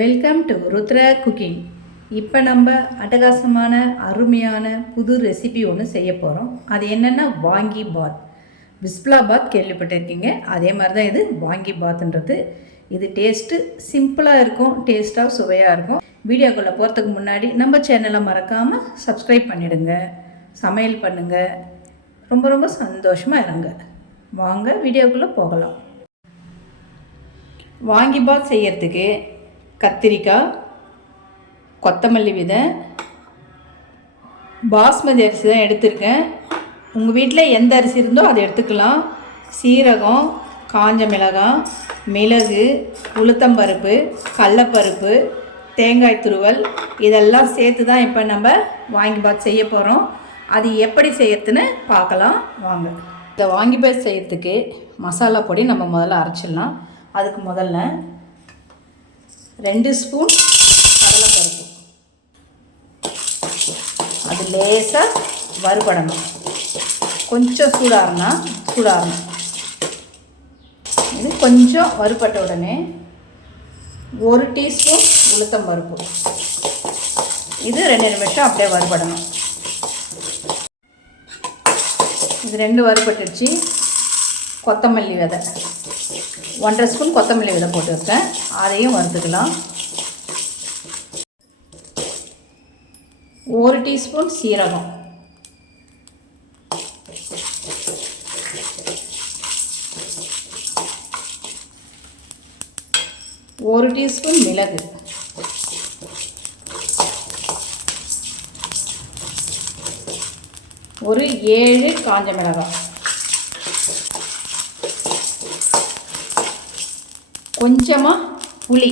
Welcome to Rudra cooking. இப்போ நம்ம அட்டகாசமான அருமையான புது ரெசிபி ஒன்று செய்ய போகிறோம். அது என்னென்னா வாங்கி பாத். பிஸ்பிலா பாத் கேள்விப்பட்டிருக்கீங்க, அதே மாதிரி தான் இது வாங்கி பாத்ன்றது. இது டேஸ்ட்டு சிம்பிளாக இருக்கும், டேஸ்ட்டாக சுவையாக இருக்கும். வீடியோக்குள்ளே போகிறதுக்கு முன்னாடி நம்ம சேனலை மறக்காமல் சப்ஸ்கிரைப் பண்ணிவிடுங்க, சமையல் பண்ணுங்கள், ரொம்ப ரொம்ப சந்தோஷமாக இருங்க. வாங்க வீடியோக்குள்ளே போகலாம். வாங்கி பாத் செய்யறதுக்கு கத்திரிக்காய், கொத்தமல்லி விதை, பாஸ்மதி அரிசி தான் எடுத்திருக்கேன். உங்கள் வீட்டில் எந்த அரிசி இருந்தோ அதை எடுத்துக்கலாம். சீரகம், காஞ்ச மிளகாய், மிளகு, உளுத்தம்பருப்பு, கடலப்பருப்பு, தேங்காய் துருவல் இதெல்லாம் சேர்த்து தான் இப்போ நம்ம வாங்கி பாத் செய்ய போகிறோம். அது எப்படி செய்யறதுன்னு பார்க்கலாம் வாங்க. இந்த வாங்கி பாத் செய்யறதுக்கு மசாலா பொடி நம்ம முதல்ல அரைச்சிடலாம். அதுக்கு முதல்ல 2 ஸ்பூன் கடலைப்பருப்பு, அது லேசாக வறுபடணும், கொஞ்சம் சூடாகணும். இது கொஞ்சம் வறுபட்ட உடனே 1 டீஸ்பூன் உளுத்தம்பருப்பு, இது 2 நிமிஷம் அப்படியே வறுபடணும். இது 2 வறுபட்டுடுச்சு. கொத்தமல்லி விதை 1.5 ஸ்பூன் கொத்தமல்லி விதை போட்டு வைப்பேன், அதையும் வறுத்துக்கலாம். 1 டீஸ்பூன் சீரகம், 1 டீஸ்பூன் மிளகு, 7 காஞ்ச மிளகாய், கொஞ்சமாக புளி,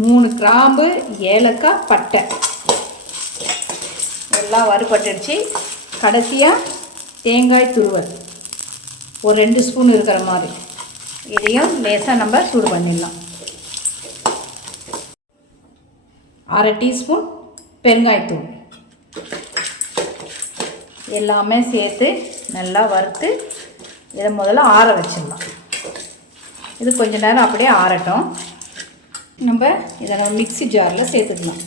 3 கிராம்பு, ஏலக்காய், பட்டை எல்லாம் வறுபட்டுடுச்சு. கடைசியாக தேங்காய் துருவல் ஒரு 2 ஸ்பூன் இருக்கிற மாதிரி, இதையும் லேசாக நம்ம சூடு பண்ணிடலாம். 1/2 டீஸ்பூன் பெருங்காயத்தூள் எல்லாமே சேர்த்து நல்லா வறுத்து இதை முதல்ல ஆற வச்சிடலாம். இது கொஞ்ச நேரம் அப்படியே ஆறட்டும். நம்ம மிக்ஸி ஜாரில் சேர்த்துக்கலாம்.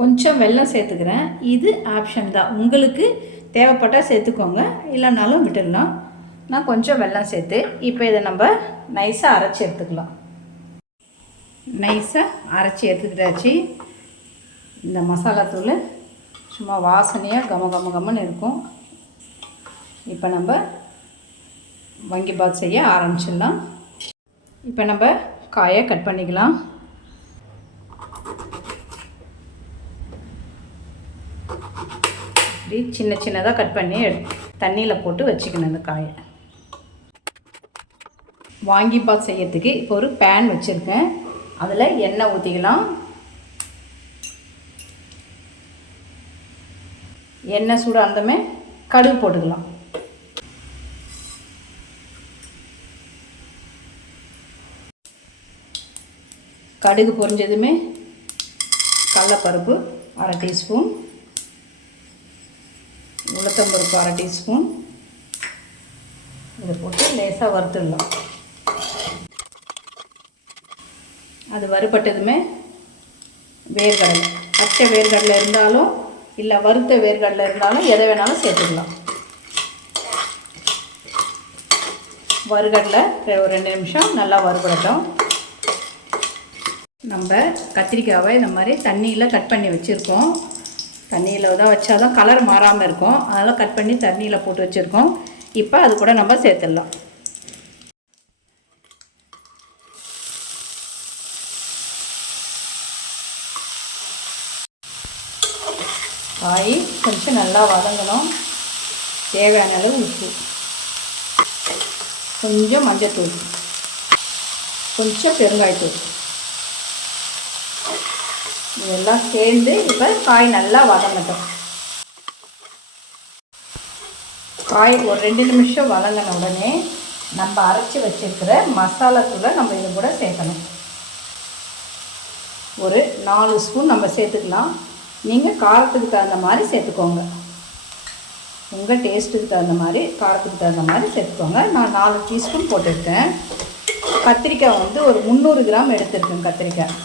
கொஞ்சம் வெல்லம் சேர்த்துக்கிறேன், இது ஆப்ஷன் தான், உங்களுக்கு தேவைப்பட்டால் சேர்த்துக்கோங்க, இல்லைனாலும் விட்டுடலாம். நான் கொஞ்சம் வெல்லம் சேர்த்து இப்போ இதை நம்ம நைஸாக அரைச்சி எடுத்துக்கலாம். நைஸாக அரைச்சி எடுத்துக்கிட்டாச்சு. இந்த மசாலா தூள் சும்மா வாசனையாக கமன்னு இருக்கும். இப்போ நம்ம வாங்கி பாத் செய்ய ஆரம்பிச்சிடலாம். இப்போ நம்ம காயை கட் பண்ணிக்கலாம். இப்படி சின்ன சின்னதாக கட் பண்ணி தண்ணியில் போட்டு வச்சுக்கணும் இந்த காயை. வாங்கி பாத் செய்யறதுக்கு இப்போ ஒரு பேன் வச்சுருக்கேன், அதில் எண்ணெய் ஊற்றிக்கலாம். எண்ணெய் சூடானதுமே கடுகு போட்டுக்கலாம். கடுகு பொரிஞ்சதுமே கடலைப்பருப்பு 1/2 டீஸ்பூன், உளுத்தம்பருப்பு 1/2 டீஸ்பூன், இதை போட்டு லேசாக வறுத்துடலாம். அது வறுபட்டதுமே வேர்க்கடலை, பச்சை வேர்க்கடலை இருந்தாலும் இல்லை வறுத்த வேர்க்கடலை இருந்தாலும் எதை வேணாலும் சேர்த்துக்கலாம். வறுகடலை ஒரு 2 நிமிஷம் நல்லா வறுபடட்டும். நம்ம கத்திரிக்காவை இந்த மாதிரி தண்ணியில் கட் பண்ணி வச்சுருக்கோம். தண்ணியில் தான் வச்சா தான் கலர் மாறாமல் இருக்கும், அதனால் கட் பண்ணி தண்ணியில் போட்டு வச்சுருக்கோம். இப்போ அது கூட நம்ம சேர்த்துடலாம். காய் கொஞ்சம் நல்லா வதங்கணும். தேவையான அளவு உப்பு, கொஞ்சம் மஞ்சத்தூள், கொஞ்சம் பெருங்காயத்தூள், இதெல்லாம் சேர்ந்து இப்போ காய் நல்லா வதங்கட்டும். காய் ஒரு 2 நிமிஷம் வதங்கின உடனே நம்ம அரைச்சி வச்சுருக்கிற மசாலா தூளை நம்ம இது கூட சேர்க்கணும். ஒரு 4 ஸ்பூன் நம்ம சேர்த்துக்கலாம். நீங்கள் காரத்துக்கு தகுந்த மாதிரி சேர்த்துக்கோங்க. உங்கள் டேஸ்ட்டுக்கு தகுந்த மாதிரி, காரத்துக்கு தகுந்த மாதிரி சேர்த்துக்கோங்க. நான் 4 டீஸ்பூன் போட்டுருக்கேன். கத்திரிக்காய் வந்து ஒரு 300 கிராம் எடுத்துருக்கேன். கத்திரிக்காய்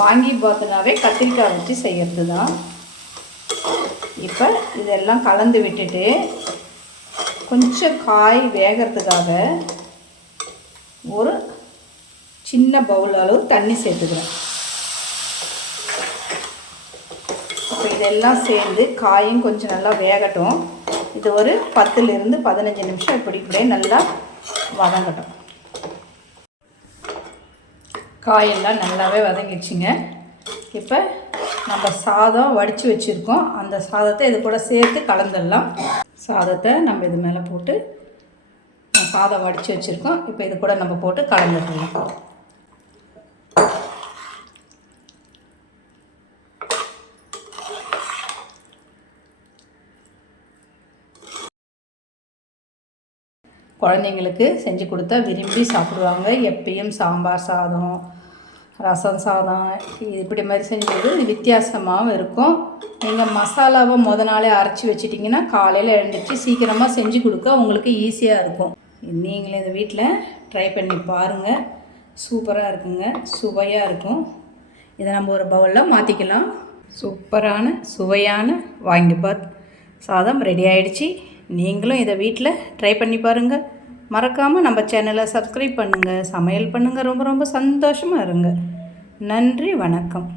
வாங்கி பார்த்தினாவே கத்திரிக்காய் வச்சு செய்கிறது தான். இப்போ இதெல்லாம் கலந்து விட்டுட்டு கொஞ்சம் காய் வேகிறதுக்காக ஒரு சின்ன பவுல் அளவு தண்ணி சேர்த்துக்கிறேன். இப்போ இதெல்லாம் சேர்ந்து காயும் கொஞ்சம் நல்லா வேகட்டும். இது ஒரு 10லிருந்து 15 நிமிஷம் இப்படியே நல்லா வதங்கட்டும். காயெல்லாம் நல்லாவே வதங்கிடுச்சிங்க. இப்போ நம்ம சாதம் வடித்து வச்சுருக்கோம். அந்த சாதத்தை இது கூட சேர்த்து கலந்துடலாம். சாதத்தை நம்ம இது மேலே போட்டு சாதம் வடித்து வச்சுருக்கோம். இப்போ இது கூட நம்ம போட்டு கலந்துடலாம். குழந்தைங்களுக்கு செஞ்சு கொடுத்தா விரும்பி சாப்பிடுவாங்க. எப்பயும் சாம்பார் சாதம், ரசம் சாதம் இப்படி மாதிரி செஞ்சது வித்தியாசமாகவும் இருக்கும். நீங்கள் மசாலாவை நாளே அரைச்சி வச்சிட்டிங்கன்னா காலையில் எழுந்திரிச்சு சீக்கிரமாக செஞ்சு கொடுக்க உங்களுக்கு ஈஸியாக இருக்கும். நீங்களே இந்த வீட்டில் ட்ரை பண்ணி பாருங்கள். சூப்பராக இருக்குங்க, சுவையாக இருக்கும். இதை நம்ம ஒரு பவுலில் மாற்றிக்கலாம். சூப்பரான சுவையான வாங்கிபாத் சாதம் ரெடி ஆகிடுச்சி. நீங்களும் இதை வீட்டில் ட்ரை பண்ணி பாருங்கள். மறக்காமல் நம்ம சேனலை சப்ஸ்கிரைப் பண்ணுங்கள். சமையல் பண்ணுங்கள். ரொம்ப ரொம்ப சந்தோஷமாக இருங்க. நன்றி, வணக்கம்.